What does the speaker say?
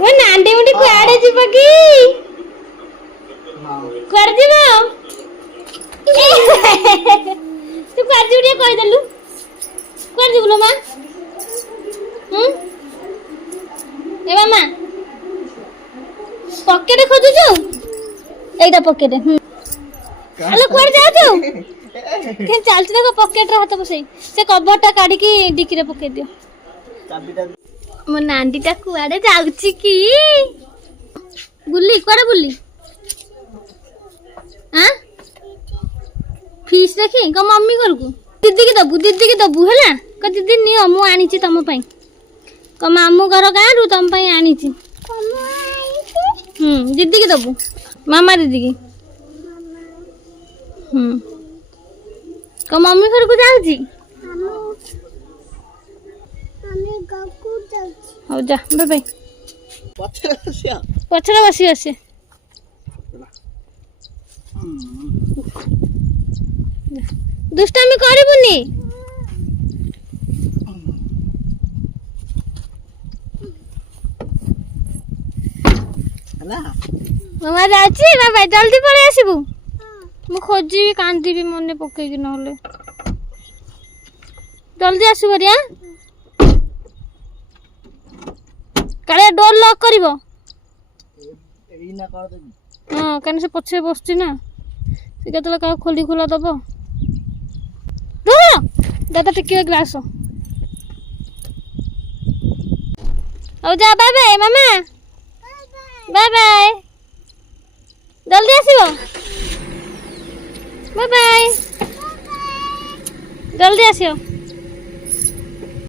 वो नांडे मुंडे कुआड़े जीव कि कुआड़े जीव तू कुआड़े जीव रे कहि देलु कुआड़े जीव लो मां ए मामा पॉकेट खोजु जो एटा पॉकेट हेलो कुआड़े जाउ जो के चल देखो पॉकेट रे हाथ बसई से कवरटा काढी की डिकी रे पके दियो चाबीटा मो नांडीटा कुआड़े जाउची की बुल्ली कुआड़े बुल्ली हां फीस देखी क मम्मी घर को दीदी की दबु हैला क दीदी नियो मु आनी छी तम पई क मामू घर गां रु तम पई आनी छी दीदी की दबु मामा दीदी की क मम्मी घर को जाउची हो जा बाय बाय पछरे बसी आसे दुष्टामी करबुनी हला मामा जाची बाय जल्दी पळे आसीबू मु खोजी कांदी भी मने पके कि नहले जल्दी आसु बरिया काले डोर लॉक करिवो एई ना कर देबी हां कने से पछे बसची ना से केतला का खोली खोला दबो दादा टिके ग्लास औ जा बाय बाय मामा बाय बाय जल्दी आसीबो बाय बाय जल्दी आसियो।